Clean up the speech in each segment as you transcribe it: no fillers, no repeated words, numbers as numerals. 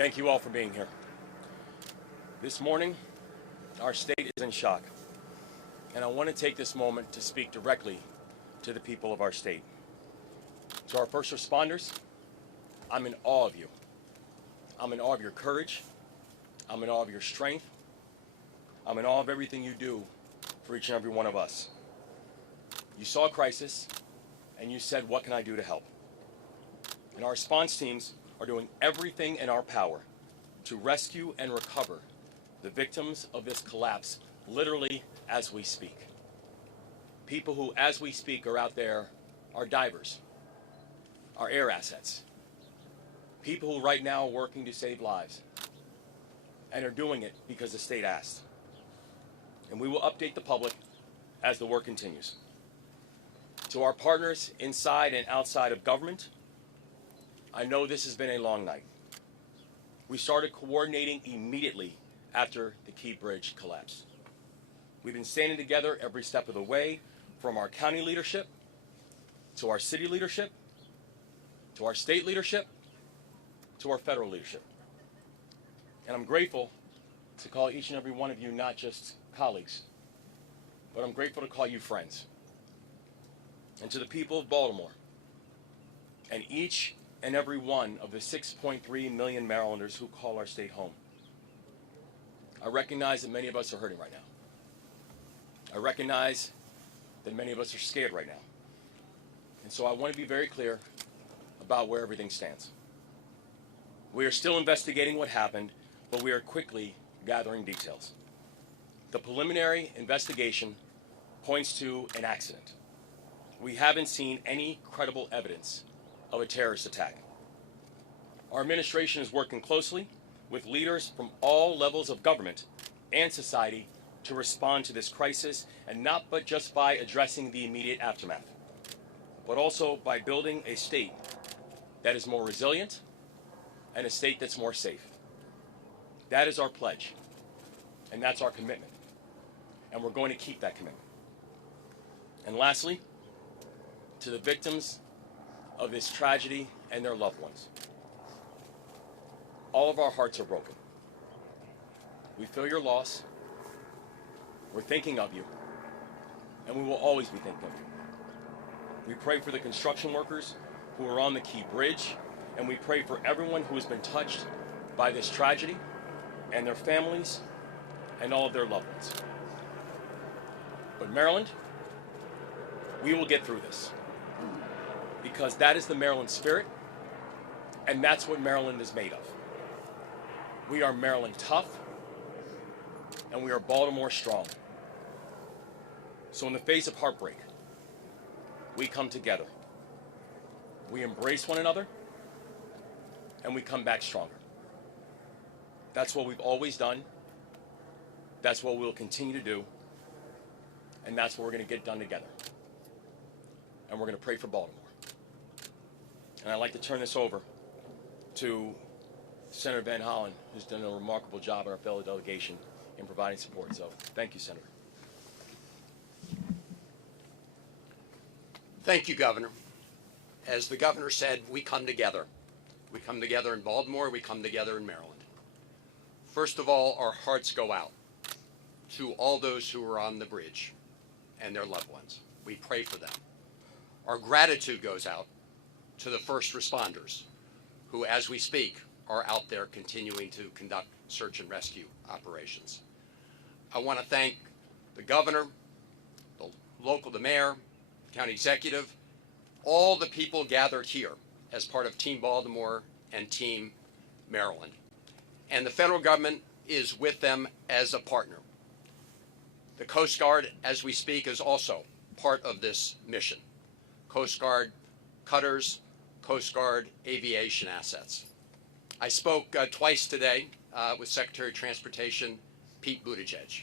Thank you all for being here. This morning, our state is in shock, and I want to take this moment to speak directly to the people of our state. To our first responders, I'm in awe of you. I'm in awe of your courage. I'm in awe of your strength. I'm in awe of everything you do for each and every one of us. You saw a crisis, and you said, what can I do to help? And our response teams are doing everything in our power to rescue and recover the victims of this collapse, literally as we speak. People who, as we speak, are out there are divers, are air assets, people who right now are working to save lives and are doing it because the state asked. And we will update the public as the work continues. To our partners inside and outside of government, I know this has been a long night. We started coordinating immediately after the Key Bridge collapsed. We've been standing together every step of the way, from our county leadership, to our city leadership, to our state leadership, to our federal leadership. And I'm grateful to call each and every one of you not just colleagues, but I'm grateful to call you friends. And to the people of Baltimore, and each and every one of the 6.3 million Marylanders who call our state home, I recognize that many of us are hurting right now. I recognize that many of us are scared right now. And so I want to be very clear about where everything stands. We are still investigating what happened, but we are quickly gathering details. The preliminary investigation points to an accident. We haven't seen any credible evidence of a terrorist attack. Our administration is working closely with leaders from all levels of government and society to respond to this crisis, and not but just by addressing the immediate aftermath, but also by building a state that is more resilient and a state that's more safe. That is our pledge, and that's our commitment, and we're going to keep that commitment. And lastly, to the victims of this tragedy and their loved ones, all of our hearts are broken. We feel your loss. We're thinking of you, and we will always be thinking of you. We pray for the construction workers who are on the Key Bridge, and we pray for everyone who has been touched by this tragedy, and their families, and all of their loved ones. But Maryland, we will get through this, because that is the Maryland spirit, and that's what Maryland is made of. We are Maryland tough, and we are Baltimore strong. So in the face of heartbreak, we come together. We embrace one another, and we come back stronger. That's what we've always done. That's what we'll continue to do. And that's what we're going to get done together. And we're going to pray for Baltimore. And I'd like to turn this over to Senator Van Hollen, who's done a remarkable job in our fellow delegation in providing support. So thank you, Senator. Thank you, Governor. As the Governor said, we come together. We come together in Baltimore, we come together in Maryland. First of all, our hearts go out to all those who are on the bridge and their loved ones. We pray for them. Our gratitude goes out to the first responders who, as we speak, are out there continuing to conduct search and rescue operations. I want to thank the governor, the mayor, county executive, all the people gathered here as part of Team Baltimore and Team Maryland. And the federal government is with them as a partner. The Coast Guard, as we speak, is also part of this mission. Coast Guard cutters, Coast Guard aviation assets. I spoke twice today with Secretary of Transportation Pete Buttigieg.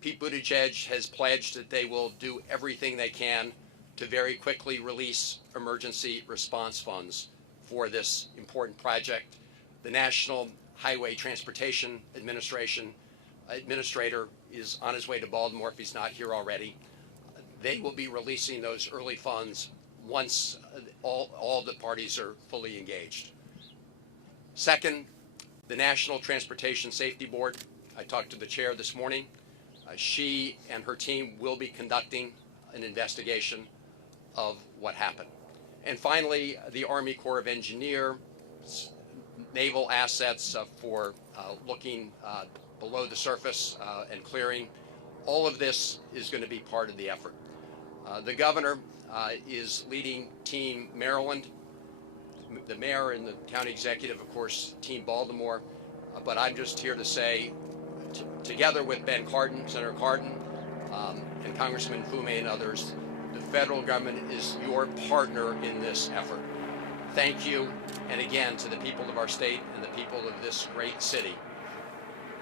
Pete Buttigieg has pledged that they will do everything they can to very quickly release emergency response funds for this important project. The National Highway Transportation Administrator is on his way to Baltimore if he's not here already. They will be releasing those early funds once all the parties are fully engaged. Second, The National Transportation Safety Board, I talked to the chair this morning. She and her team will be conducting an investigation of what happened. And finally, the Army Corps of Engineers, naval assets for looking below the surface and clearing. All of this is going to be part of the effort. The governor is leading Team Maryland. The mayor and the county executive, of course, Team Baltimore. But I'm just here to say, together with Ben Cardin, Senator Cardin, and Congressman Fume and others, the federal government is your partner in this effort. Thank you, and again, to the people of our state and the people of this great city.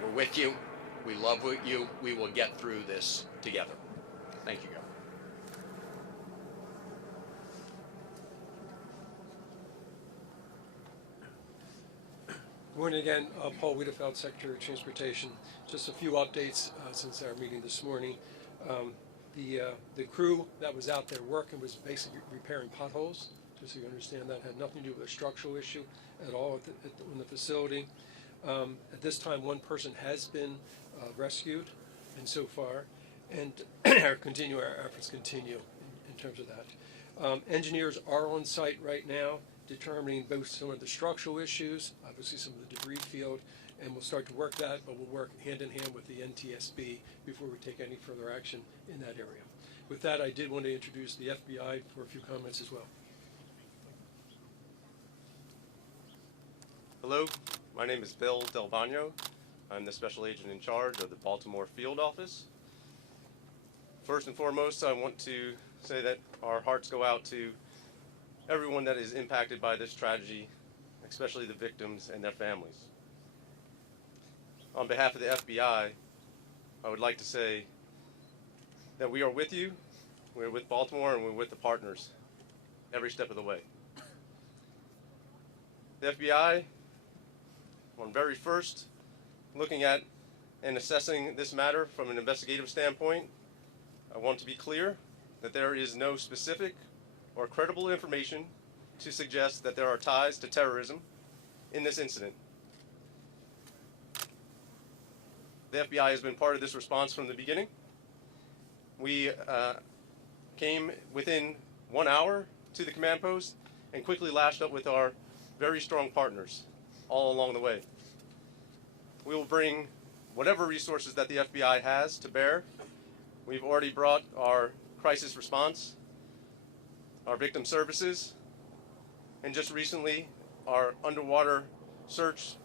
We're with you. We love you. We will get through this together. Thank you, Governor. Good morning again. Paul Wiedefeld, Secretary of Transportation. Just a few updates since our meeting this morning. The crew that was out there working was basically repairing potholes. Just so you understand, that had nothing to do with a structural issue at all in the facility. At this time, one person has been rescued, and so far, and our efforts continue in terms of that. Engineers are on site right now, determining both some of the structural issues, obviously some of the debris field, and we'll start to work that, but we'll work hand in hand with the NTSB before we take any further action in that area. With that, I did want to introduce the FBI for a few comments as well. Hello, my name is Bill Del Bagno. I'm the special agent in charge of the Baltimore field office. First and foremost, I want to say that our hearts go out to everyone that is impacted by this tragedy, especially the victims and their families. On behalf of the FBI, I would like to say that we are with you, we're with Baltimore, and we're with the partners every step of the way. The FBI, on very first looking at and assessing this matter from an investigative standpoint, I want to be clear that there is no specific or credible information to suggest that there are ties to terrorism in this incident. The FBI has been part of this response from the beginning. We came within 1 hour to the command post and quickly lashed up with our very strong partners all along the way. We will bring whatever resources that the FBI has to bear. We've already brought our crisis response, our victim services, and just recently our underwater search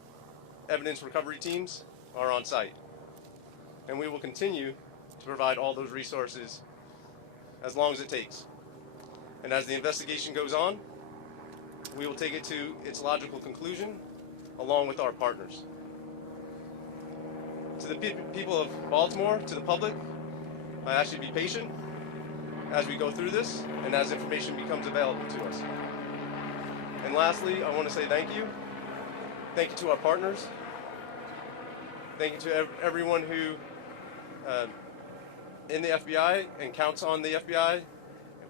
evidence recovery teams are on site. And we will continue to provide all those resources as long as it takes. And as the investigation goes on, we will take it to its logical conclusion along with our partners. To the people of Baltimore, to the public, I ask you to be patient as we go through this and as information becomes available to us. And lastly, I want to say thank you. Thank you to our partners. Thank you to everyone who in the FBI and counts on the FBI.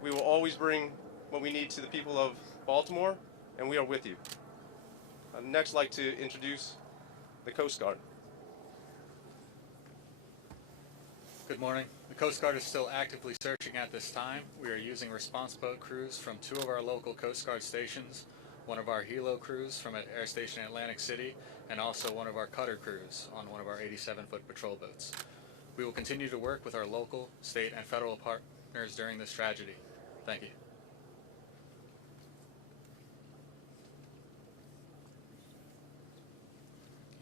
We will always bring what we need to the people of Baltimore, and we are with you. I'd next like to introduce the Coast Guard. Good morning. The Coast Guard is still actively searching at this time. We are using response boat crews from 2 of our local Coast Guard stations, one of our helo crews from an air station in Atlantic City, and also one of our cutter crews on one of our 87-foot patrol boats. We will continue to work with our local, state, and federal partners during this tragedy. Thank you.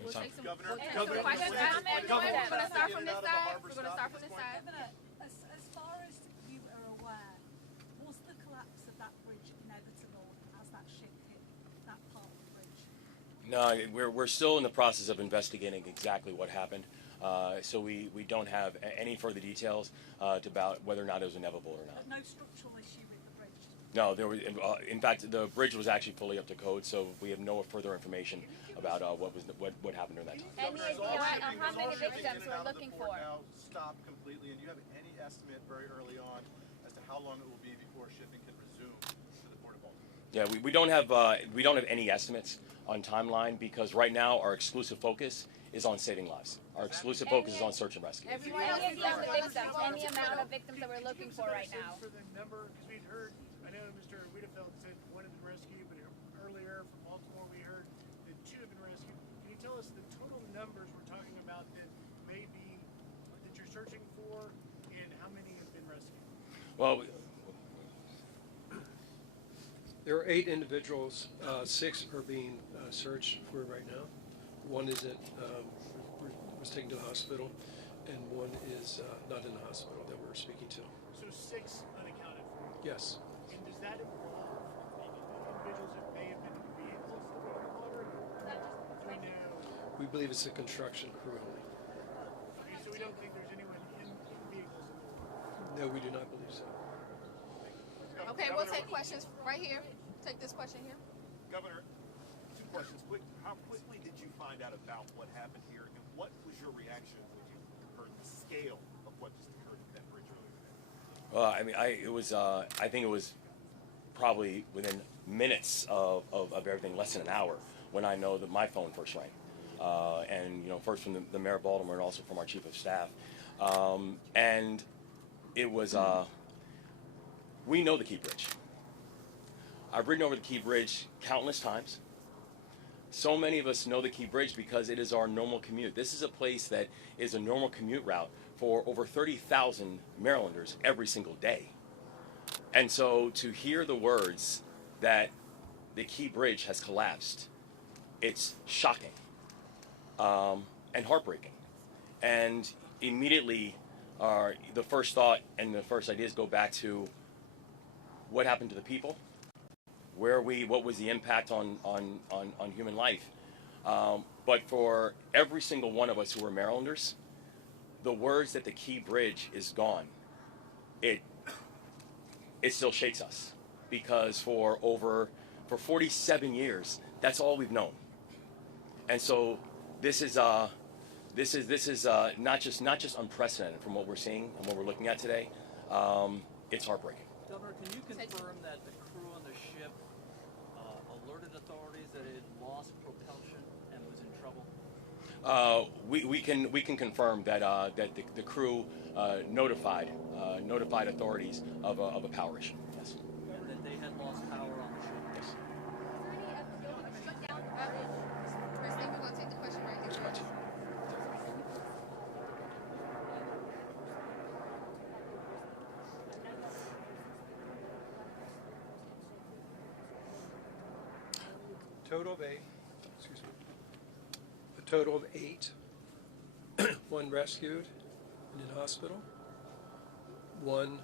We'll take some questions. We're going to start from this side. As far as you are aware, was the collapse of that bridge inevitable as that ship hit that part of the bridge? No, we're still in the process of investigating exactly what happened. So we don't have any further details about whether or not it was inevitable or not. No structural issue with the bridge? No, there was. In fact, the bridge was actually fully up to code, so we have no further information about what happened during that time. Any idea on how many victims we're looking for? Now stopped completely, and do you have any estimate very early on as to how long it will be before shipping can resume to the Port of Baltimore? Yeah, we don't have any estimates on timeline because right now our exclusive focus is on saving lives. Our exclusive focus is on search and rescue. Everyone else is on the victims. Any amount of victims that we're looking for right now. For the number, because we've heard, I know Mr. Wiedefeld said one had been rescued, but earlier from Baltimore we heard that 2 have been rescued. Can you tell us the total numbers we're talking about that may be, that you're searching for, and how many have been rescued? Well, There are 8 individuals. 6 are being searched for right now. 1 was taken to the hospital, and 1 is not in the hospital that we're speaking to. So 6 unaccounted for. Yes. And does that involve individuals that may have been in vehicles that were underwater? Do we know? We believe it's a construction crew only. Okay, so we don't think there's anyone in vehicles in the water. No, we do not believe so. Okay, we'll take questions right here. Take this question here. Governor, 2 questions. How quickly did you find out about what happened here, and what was your reaction when you heard the scale of what just occurred at that bridge earlier today? well, I mean, I think it was probably within minutes of everything, less than an hour, when I know that my phone first rang, and first from the mayor of Baltimore and also from our chief of staff, and it was. We know the Key Bridge. I've ridden over the Key Bridge countless times. So many of us know the Key Bridge because it is our normal commute. This is a place that is a normal commute route for over 30,000 Marylanders every single day. And so to hear the words that the Key Bridge has collapsed, it's shocking and heartbreaking. And immediately the first thought and the first ideas go back to what happened to the people, what was the impact on human life. But for every single one of us who are Marylanders, the words that the Key Bridge is gone, it still shakes us, because for 47 years, that's all we've known. And so this is not just unprecedented from what we're seeing and what we're looking at today. It's heartbreaking. Governor, can you confirm that the crew on the ship alerted authorities that it had lost propulsion and was in trouble? We can confirm that the crew notified authorities of a power issue. Yes. And that they had lost power on the ship? Yes. President, we're going to take the question right here. Gotcha. Total of 8. Excuse me. A total of 8. 1 rescued and in hospital. 1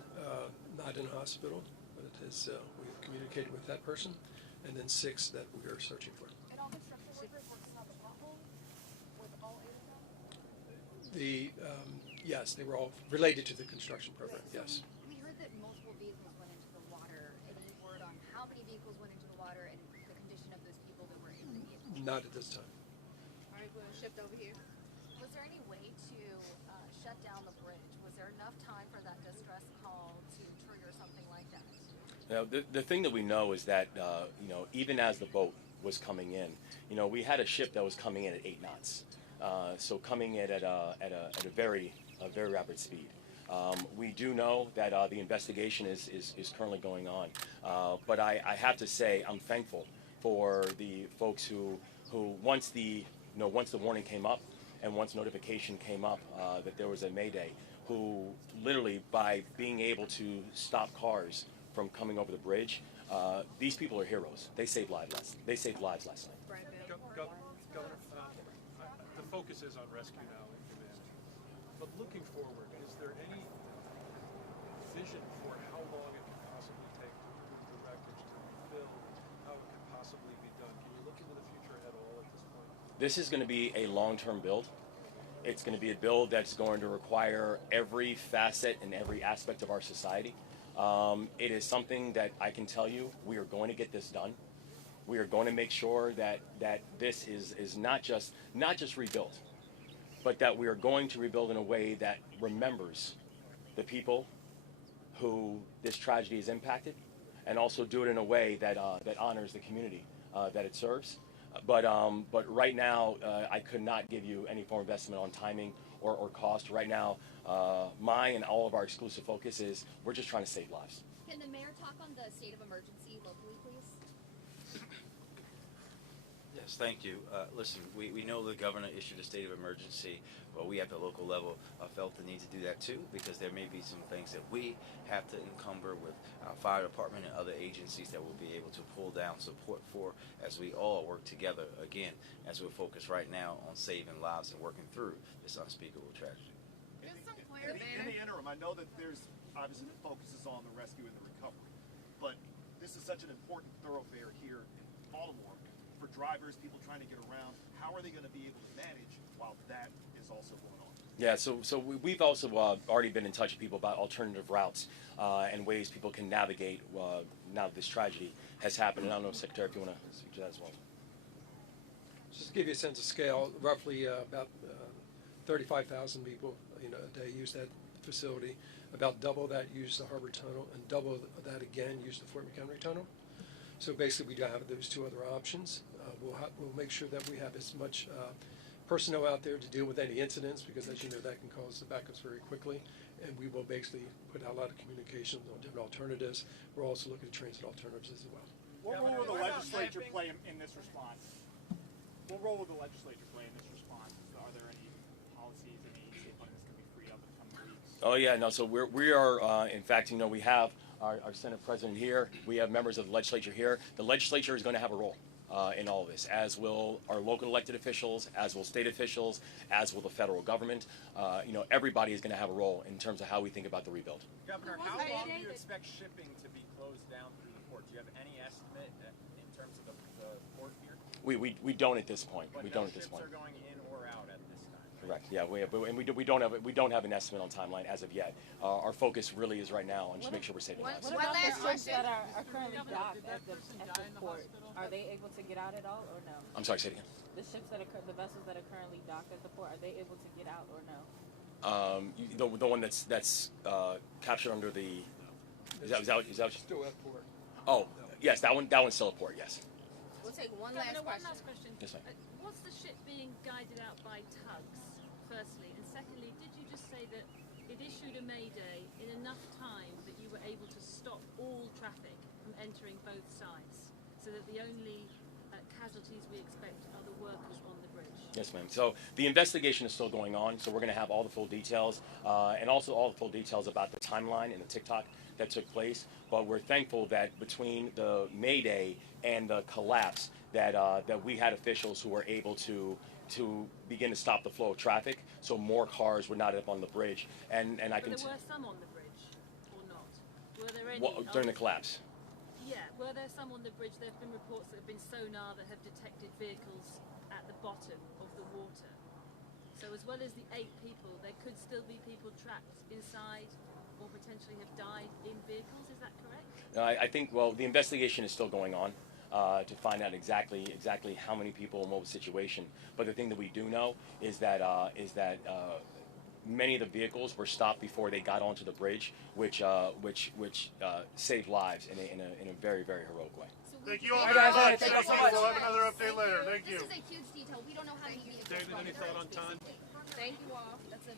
not in hospital, but it is, we've communicated with that person. And then 6 that we are searching for. And all construction workers working on the pothole with all 8 of them? Yes, they were all related to the construction program, yes. We heard that multiple vehicles went into the water. Any word on how many vehicles went into the water and the condition of those people that were in the vehicle? Not at this time. All right, we'll shift over here. Was there any way to shut down the bridge? Was there enough time for that distress call to trigger something like that? Now, the thing that we know is that even as the boat was coming in, we had a ship that was coming in at 8 knots, so coming in at a very rapid speed. We do know that the investigation is currently going on, but I have to say I'm thankful for the folks who once the warning came up and once notification came up that there was a mayday, who literally, by being able to stop cars from coming over the bridge, these people are heroes. They saved lives last night. Governor, the focus is on rescue now in command. But looking forward, is there any vision for how long it could possibly take to move the wreckage, to rebuild, how it could possibly be done? Can you look into the future at all at this point? This is going to be a long-term build. It's going to be a build that's going to require every facet and every aspect of our society. It is something that I can tell you we are going to get this done. We are going to make sure that this is not just rebuilt, but that we are going to rebuild in a way that remembers the people who this tragedy has impacted, and also do it in a way that that honors the community that it serves. But right now, I could not give you any form of estimate on timing or cost. Right now, my and all of our exclusive focus is we're just trying to save lives. Can the mayor talk on the state of emergency locally, please? Yes, thank you. Listen, we know the governor issued a state of emergency, but we at the local level felt the need to do that too, because there may be some things that we have to encumber with our fire department and other agencies that we'll be able to pull down support for as we all work together, again, as we're focused right now on saving lives and working through this unspeakable tragedy. In the interim, I know that there's obviously the focus is on the rescue and the recovery, but this is such an important thoroughfare here in Baltimore for drivers, people trying to get around. How are they going to be able to manage while that is also going on? Yeah, so we've also already been in touch with people about alternative routes and ways people can navigate now that this tragedy has happened. And I don't know, Secretary, if you want to speak to that as well. Just to give you a sense of scale, roughly about 35,000 people a day use that facility. About double that use the Harbor Tunnel, and double that again use the Fort McHenry Tunnel. So basically, we do have those two other options. We'll make sure that we have as much personnel out there to deal with any incidents, because as you know, that can cause the backups very quickly. And we will basically put out a lot of communication on different alternatives. We're also looking at transit alternatives as well. What role will the legislature play in this response? What role will the legislature play in this response? Are there any policies, any state funding that's going to be freed up in the coming weeks? Oh yeah, no. So we are in fact, we have our Senate President here. We have members of the legislature here. The legislature is going to have a role in all of this, as will our local elected officials, as will state officials, as will the federal government. Everybody is going to have a role in terms of how we think about the rebuild. Governor, how long do you expect shipping to be closed down through the port? Do you have any estimate in terms of the port here? We don't at this point. But we no don't at this point. ships are going in or out at this time. Correct. Yeah, we don't have an estimate on timeline as of yet. Our focus really is right now on just make sure we're saving lives. What about the ships that are currently docked at the port? Are they able to get out at all or no? I'm sorry, say it again. The ships the vessels that are currently docked at the port, are they able to get out or no? The one that's captured under the is that Still at port. Oh, yes, that one's still at port. Yes. We'll take one Governor, last one question. last question. Yes, ma'am. Was the ship being guided out by tugs, firstly? And secondly, did you just say that it issued a mayday in enough time that you were able to stop all traffic from entering both sides, so that the only casualties we expect are the workers on the bridge? Yes, ma'am. So the investigation is still going on, so we're going to have all the full details and also all the full details about the timeline and the TikTok that took place. But we're thankful that between the Mayday and the collapse that we had officials who were able to begin to stop the flow of traffic, so more cars were not up on the bridge. And I can. But there were some on the bridge, or not? Were there any? Well, during the collapse. Yeah, were there some on the bridge? There have been reports that have been sonar that have detected vehicles at the bottom of the water. So as well as the 8 people, there could still be people trapped inside or potentially have died in vehicles. Is that correct? I think, well, the investigation is still going on to find out exactly how many people and what was the situation. But the thing that we do know is that many of the vehicles were stopped before they got onto the bridge, which saved lives in a very, very heroic way. Thank you all very much. We'll have another update later. Thank you. This is a huge detail. We don't know how many vehicles. David, any thought on time? Thank you all. That's a